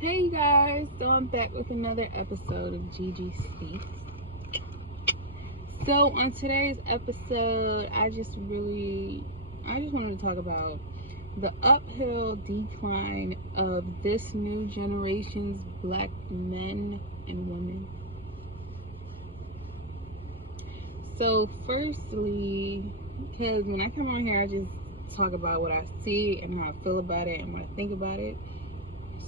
Hey guys, so I'm back with another episode of Gigi Speaks. So on today's episode, I just wanted to talk about the uphill decline of this new generation's black men and women. So firstly, because when I come on here, I just talk about what I see and how I feel about it and what I think about it.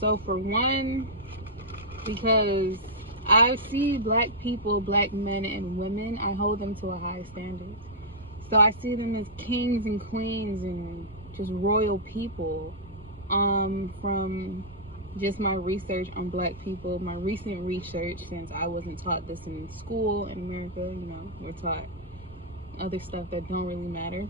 So for one, because I see black people, black men and women, I hold them to a high standard. So I see them as kings and queens and just royal people. From just my research on black people, my recent research, since I wasn't taught this in school in America, we're taught other stuff that don't really matter.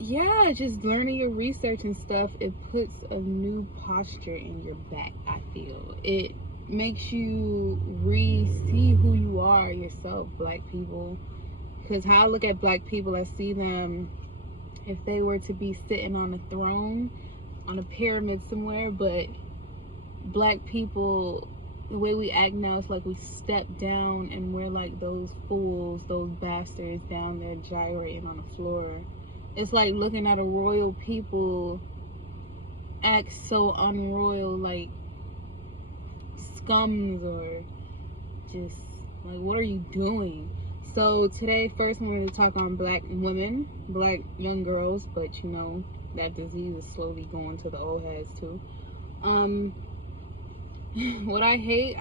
Yeah, just learning your research and stuff, it puts a new posture in your back, I feel. It makes you see who you are yourself, black people. Because how I look at black people, I see them if they were to be sitting on a throne, on a pyramid somewhere, but black people, the way we act now, it's like we step down and we're like those fools, those bastards down there gyrating on the floor. It's like looking at a royal people act so unroyal, like scums, or just like, what are you doing? So today, first, I'm going to talk on black women, black young girls, but that disease is slowly going to the old heads too. What I hate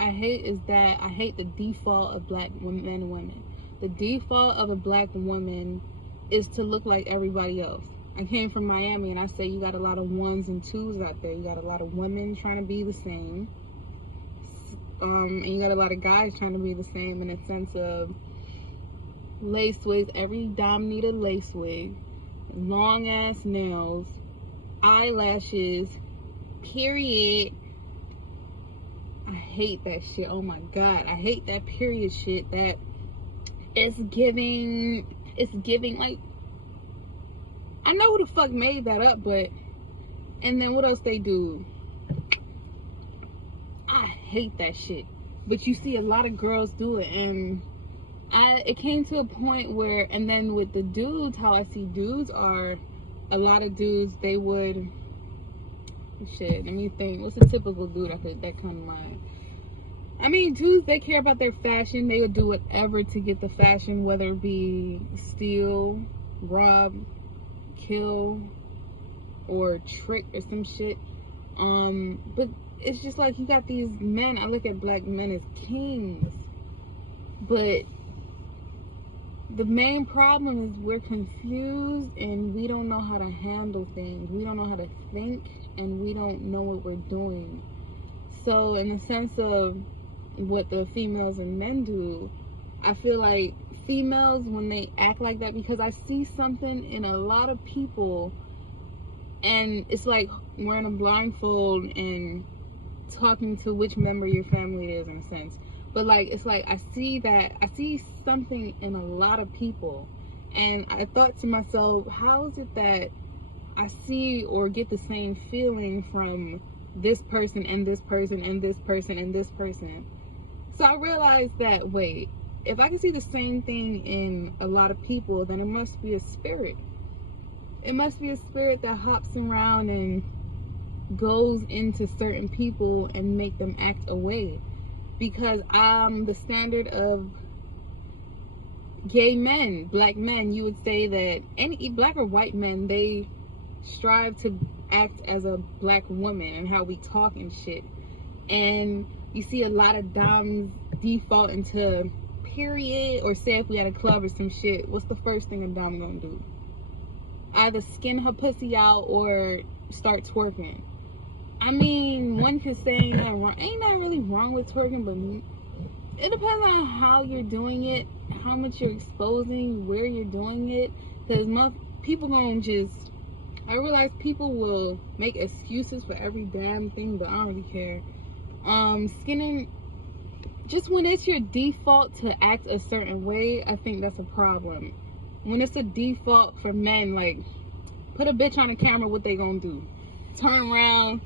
is that I hate the default of black men and women. The default of a black woman is to look like everybody else. I came from Miami, and I say you got a lot of ones and twos out there. You got a lot of women trying to be the same, and you got a lot of guys trying to be the same in a sense of lace wigs. Every dime need a lace wig, long ass nails, eyelashes, period. I hate that shit. Oh my god, I hate that period shit. That it's giving like, I know who the fuck made that up, but and then what else they do? I hate that shit. But you see a lot of girls do it, and it came to a point where, and then with the dudes, how I see dudes are, a lot of dudes, they would, shit, let me think, what's a typical dude that come to mind? I mean, dudes, they care about their fashion. They would do whatever to get the fashion, whether it be steal, rob, kill, or trick or some shit. But it's just like, you got these men, I look at black men as kings, but the main problem is we're confused and we don't know how to handle things. We don't know how to think, and we don't know what we're doing. So in the sense of what the females and men do, I feel like females, when they act like that, because I see something in a lot of people, and it's like wearing a blindfold and talking to which member of your family it is, in a sense. But like, it's like I see something in a lot of people, and I thought to myself, how is it that I see or get the same feeling from this person and this person and this person and this person? So I realized that, wait, if I can see the same thing in a lot of people, then it must be a spirit. It must be a spirit that hops around and goes into certain people and make them act away. Because the standard of gay men, black men, you would say that any black or white men, they strive to act as a black woman and how we talk and shit. And you see a lot of doms default into period, or say if we had a club or some shit, what's the first thing a dom gonna do? Either skin her pussy out or start twerking. I mean, one could say ain't not really wrong with twerking, but it depends on how you're doing it, how much you're exposing, where you're doing it. Because people gonna just, I realize people will make excuses for every damn thing, but I don't really care. Skinning, just when it's your default to act a certain way, I think that's a problem. When it's a default for men, like, put a bitch on the camera, what they gonna do? Turn around,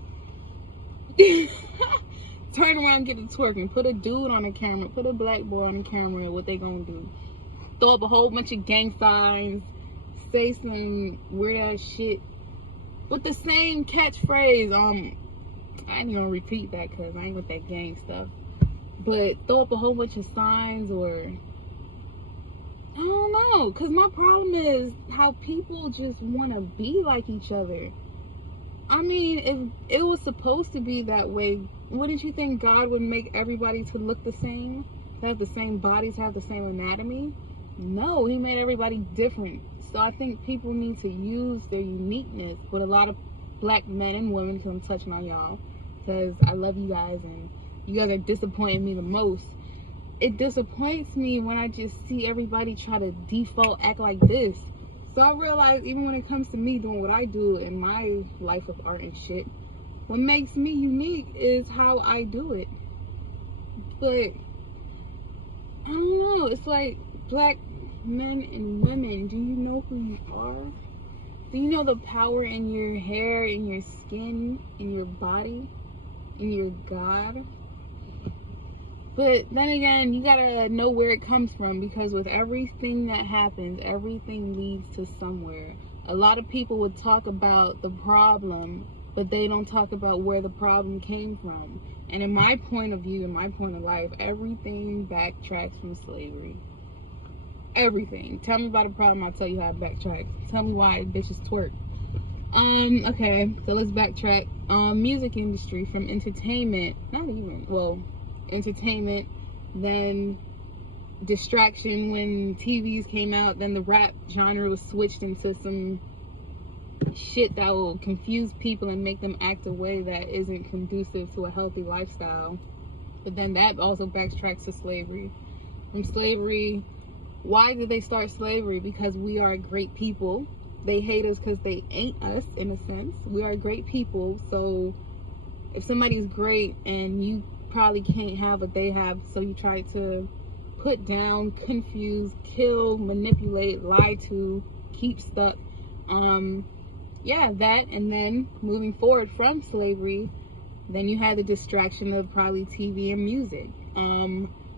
Turn around, get the twerking. Put a dude on the camera. Put a black boy on the camera. What they gonna do? Throw up a whole bunch of gang signs. Say some weird ass shit with the same catchphrase. I ain't gonna repeat that because I ain't with that gang stuff. But throw up a whole bunch of signs, or I don't know. Because my problem is how people just want to be like each other. I mean, if it was supposed to be that way, wouldn't you think God would make everybody to look the same? To have the same bodies, have the same anatomy? No, he made everybody different. So I think people need to use their uniqueness with a lot of black men and women, because I'm touching on y'all, because I love you guys and you guys are disappointing me the most. It disappoints me when I just see everybody try to default act like this. So I realize even when it comes to me doing what I do in my life of art and shit, what makes me unique is how I do it. But I don't know, it's like black men and women, do you know who you are? Do you know the power in your hair, in your skin, in your body, in your God? But then again, you gotta know where it comes from, because with everything that happens, everything leads to somewhere. A lot of people would talk about the problem, but they don't talk about where the problem came from. And in my point of view, in my point of life, everything backtracks from slavery. Everything. Tell me about a problem, I'll tell you how it backtracks. Tell me why bitches twerk. Okay, so let's backtrack. Music industry, from entertainment, not even, well, entertainment, then distraction when TVs came out, then the rap genre was switched into some shit that will confuse people and make them act a way that isn't conducive to a healthy lifestyle. But then that also backtracks to slavery. From slavery, why did they start slavery? Because we are great people. They hate us because they ain't us, in a sense. We are great people, so if somebody's great and you probably can't have what they have, so you try to put down, confuse, kill, manipulate, lie to, keep stuck. Yeah, that. And then moving forward from slavery, then you had the distraction of probably TV and music.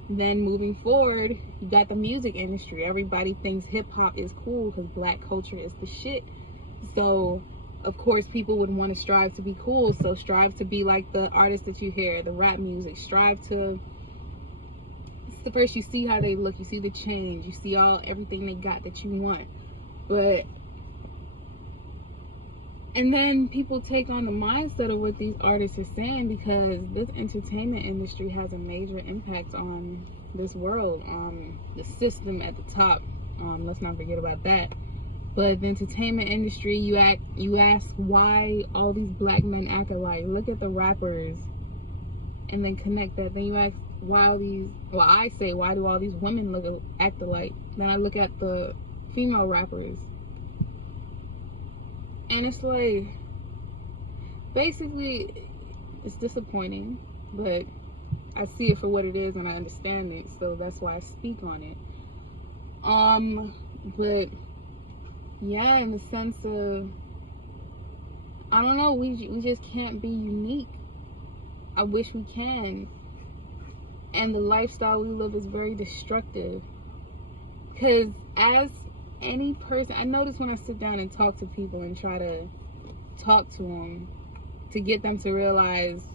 Then moving forward, you got the music industry. Everybody thinks hip-hop is cool because black culture is the shit. So of course people would want to strive to be cool, so strive to be like the artists that you hear, the rap music. Strive to, it's the first you see how they look, you see the change, you see everything they got that you want. But and then people take on the mindset of what these artists are saying, because this entertainment industry has a major impact on this world, on the system at the top. Let's not forget about that. But the entertainment industry, you ask why all these black men act alike. Look at the rappers and then connect that. Then you ask I say, why do all these women act alike? Then I look at the female rappers. And it's like, basically, it's disappointing, but I see it for what it is and I understand it, so that's why I speak on it. But yeah, in the sense of, I don't know, we just can't be unique. I wish we can. And the lifestyle we live is very destructive. Because as any person, I notice when I sit down and talk to people and try to talk to them to get them to realize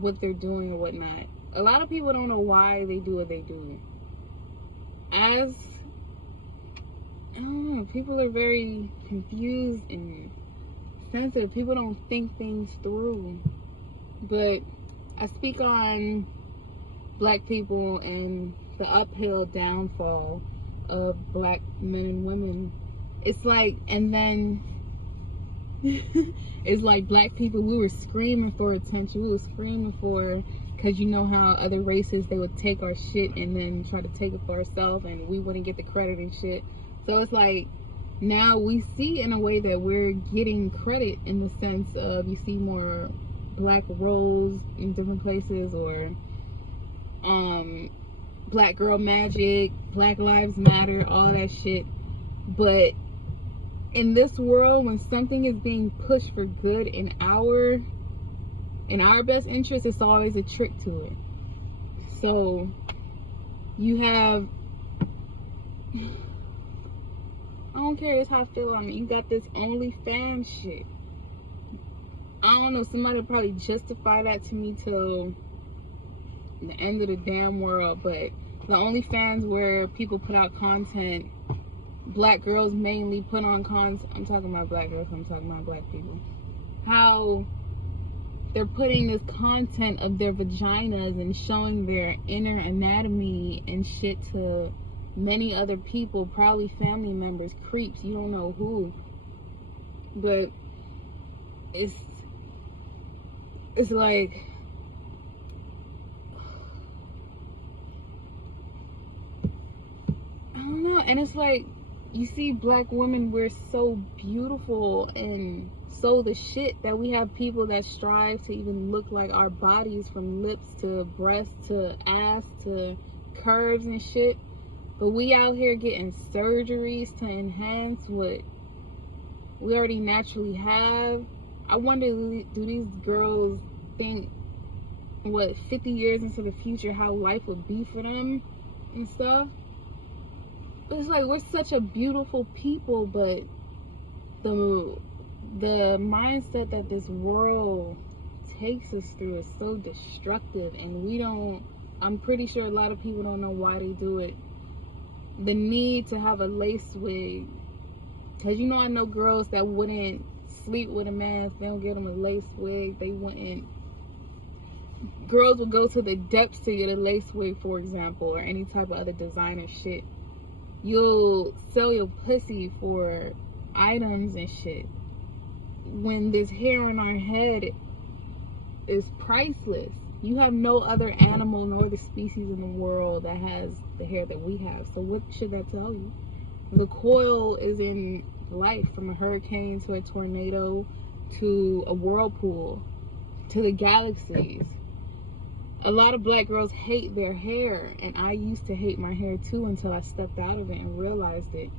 what they're doing or whatnot, a lot of people don't know why they do what they do. I don't know, people are very confused and sensitive. People don't think things through. But I speak on black people and the uphill downfall of black men and women. It's like, and then it's like black people, we were screaming for attention. We were screaming for, because you know how other races, they would take our shit and then try to take it for ourselves, and we wouldn't get the credit and shit. So it's like, now we see in a way that we're getting credit, in the sense of you see more black roles in different places, or Black Girl Magic, Black Lives Matter, all that shit. But in this world, when something is being pushed for good in our In our best interest, it's always a trick to it. So you have, I don't care, that's how I feel on it. You got this OnlyFans shit. I don't know, somebody will probably justify that to me till the end of the damn world, but the OnlyFans where people put out content, black girls mainly put on content. I'm talking about black girls, I'm talking about black people. How they're putting this content of their vaginas and showing their inner anatomy and shit to many other people, probably family members, creeps, you don't know who. But it's like, I don't know. And it's like, you see black women, we're so beautiful and so the shit that we have people that strive to even look like our bodies, from lips to breasts to ass to curves and shit. But we out here getting surgeries to enhance what we already naturally have. I wonder, do these girls think, what, 50 years into the future, how life would be for them and stuff? But it's like, we're such a beautiful people, but the mindset that this world takes us through is so destructive, and I'm pretty sure a lot of people don't know why they do it. The need to have a lace wig, because I know girls that wouldn't sleep with a man if they don't get them a lace wig. They wouldn't. Girls would go to the depths to get a lace wig, for example, or any type of other designer shit. You'll sell your pussy for items and shit, when this hair on our head is priceless. You have no other animal nor the species in the world that has the hair that we have. So what should that tell you? The coil is in life, from a hurricane to a tornado to a whirlpool to the galaxies. A lot of black girls hate their hair, and I used to hate my hair too until I stepped out of it and realized it.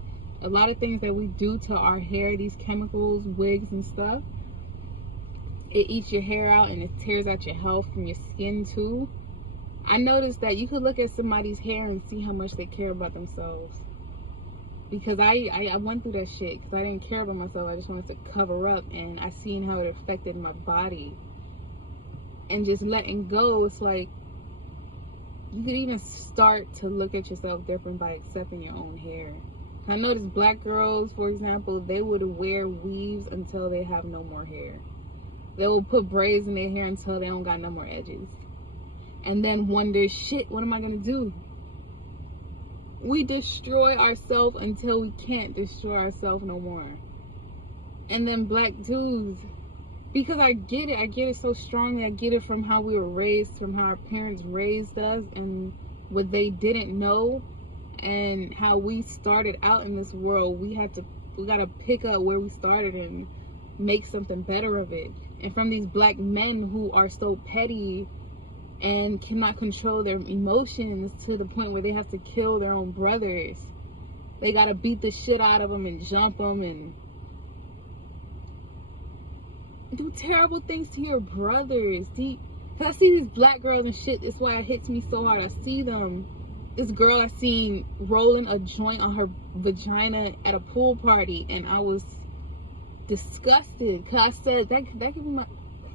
A lot of things that we do to our hair, these chemicals, wigs and stuff, it eats your hair out and it tears out your health from your skin too. I noticed that you could look at somebody's hair and see how much they care about themselves. Because I went through that shit because I didn't care about myself. I just wanted to cover up, and I seen how it affected my body. And just letting go, it's like, you could even start to look at yourself different by accepting your own hair. I noticed black girls, for example, they would wear weaves until they have no more hair. They will put braids in their hair until they don't got no more edges. And then wonder, shit, what am I gonna do? We destroy ourselves until we can't destroy ourselves no more. And then black dudes, because I get it so strongly. I get it from how we were raised, from how our parents raised us and what they didn't know, and how we started out in this world. We gotta pick up where we started and make something better of it. And from these black men who are so petty and cannot control their emotions to the point where they have to kill their own brothers. They gotta beat the shit out of them and jump them and do terrible things to your brothers. Cause I see these black girls and shit. That's why it hits me so hard. I see them. This girl I seen rolling a joint on her vagina at a pool party, and I was disgusted. Cause I said that could be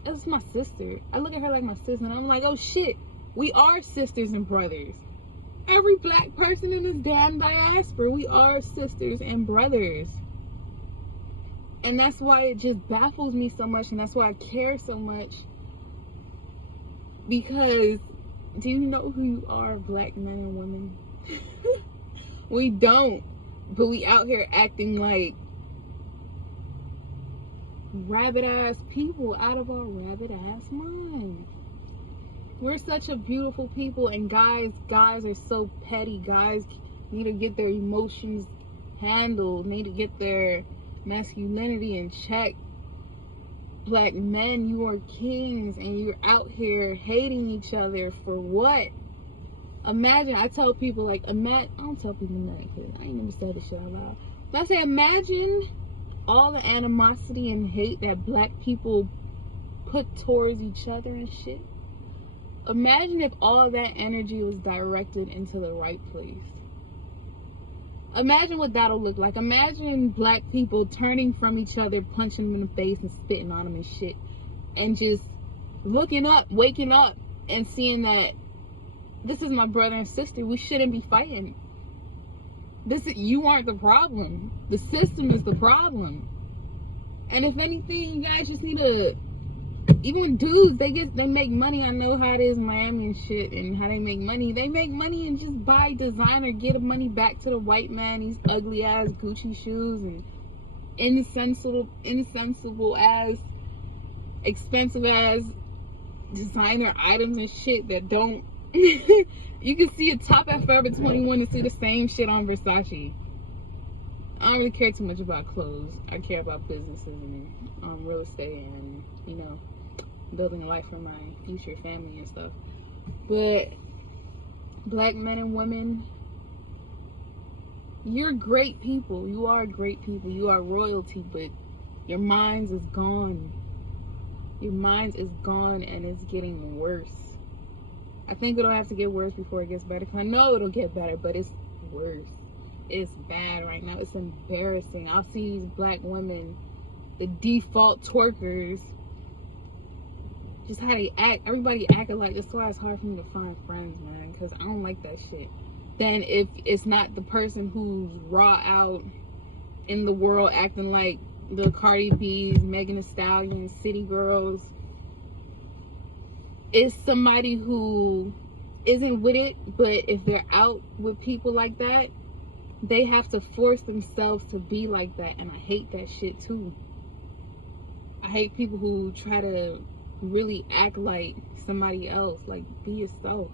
that's my sister. I look at her like my sister, and I'm like, oh shit, we are sisters and brothers. Every black person in this damn diaspora, we are sisters and brothers. And that's why it just baffles me so much, and that's why I care so much. Because, do you know who you are, black men and women? We don't. But we out here acting like rabbit ass people out of our rabbit ass minds. We're such a beautiful people, and guys are so petty. Guys need to get their emotions handled, need to get their masculinity in check. Black men, you are kings, and you're out here hating each other for what? Imagine, I tell people, like, I don't tell people nothing, because I ain't never said this shit out loud. But I say, imagine all the animosity and hate that black people put towards each other and shit. Imagine if all that energy was directed into the right place. Imagine what that'll look like. Imagine black people turning from each other, punching them in the face and spitting on them and shit. And just looking up, waking up, and seeing that this is my brother and sister. We shouldn't be fighting. You aren't the problem. The system is the problem. And if anything, you guys just need to, even with dudes, they make money. I know how it is in Miami and shit, and how they make money. They make money and just buy designer, get the money back to the white man, these ugly ass Gucci shoes and insensible ass, expensive ass designer items and shit that don't. You can see a top at Forever 21 and see the same shit on Versace. I don't really care too much about clothes. I care about businesses and real estate and, you know, building a life for my future family and stuff. But black men and women, you're great people. You are great people. You are royalty, but your minds is gone. Your minds is gone, and it's getting worse. I think it'll have to get worse before it gets better. Cause I know it'll get better, but it's worse. It's bad right now. It's embarrassing. I'll see these black women, the default twerkers, just how they act. Everybody acting like. That's why it's hard for me to find friends, man, because I don't like that shit. Then if it's not the person who's raw out in the world acting like the Cardi B's, Megan Thee Stallion, City Girls, it's somebody who isn't with it, but if they're out with people like that, they have to force themselves to be like that, and I hate that shit too. I hate people who try to really act like somebody else. Like, be yourself.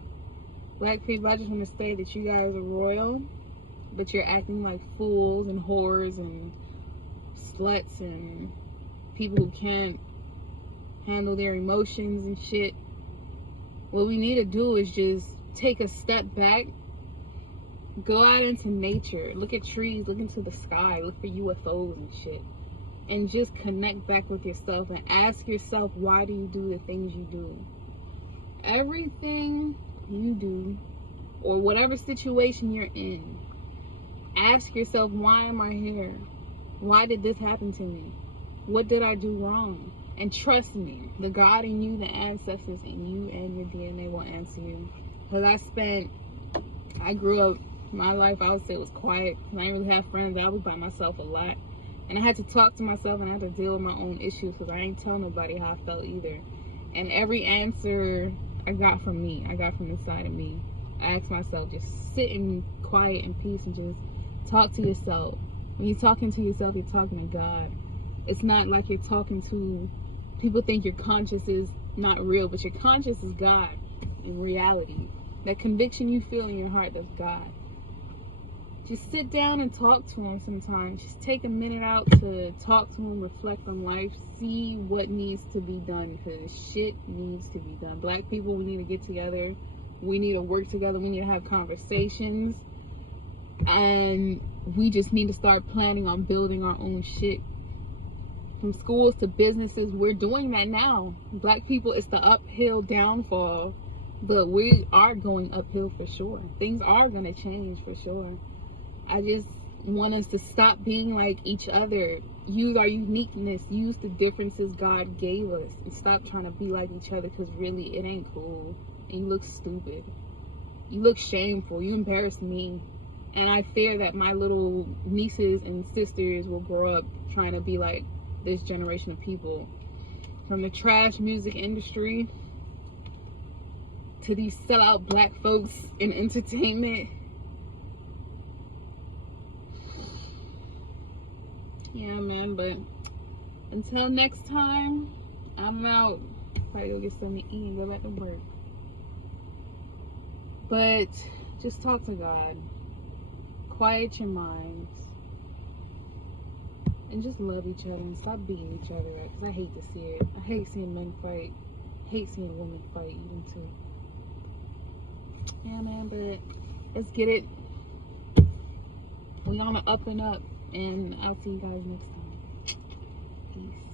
Black people, I just want to say that you guys are royal, but you're acting like fools and whores and sluts and people who can't handle their emotions and shit. What we need to do is just take a step back, go out into nature, look at trees, look into the sky, look for UFOs and shit, and just connect back with yourself and ask yourself, why do you do the things you do? Everything you do, or whatever situation you're in, ask yourself, why am I here? Why did this happen to me? What did I do wrong? And trust me, the God in you, the ancestors in you, and your DNA will answer you. Because I grew up, my life, I would say, was quiet. I didn't really have friends. I was by myself a lot. And I had to talk to myself, and I had to deal with my own issues, because I ain't tell nobody how I felt either. And every answer I got from me. I got from inside of me. I asked myself, just sit in quiet and peace and just talk to yourself. When you're talking to yourself, you're talking to God. It's not like you're talking to, people think your conscience is not real, but your conscience is God in reality. That conviction you feel in your heart, that's God. Just sit down and talk to him sometimes. Just take a minute out to talk to him, reflect on life, see what needs to be done, because shit needs to be done. Black people, we need to get together. We need to work together. We need to have conversations. And we just need to start planning on building our own shit. From schools to businesses, we're doing that now. Black people, it's the uphill downfall, but we are going uphill for sure. Things are going to change for sure. I just want us to stop being like each other. Use our uniqueness. Use the differences God gave us. And stop trying to be like each other, because really, it ain't cool. And you look stupid. You look shameful. You embarrass me. And I fear that my little nieces and sisters will grow up trying to be like this generation of people. From the trash music industry to these sellout black folks in entertainment. Yeah, man, but until next time, I'm out. Probably go get something to eat and go back to work. But just talk to God. Quiet your minds. And just love each other and stop beating each other up. Because I hate to see it. I hate seeing men fight. I hate seeing women fight even too. Yeah, man, but let's get it. We on the up and up. And I'll see you guys next time. Peace.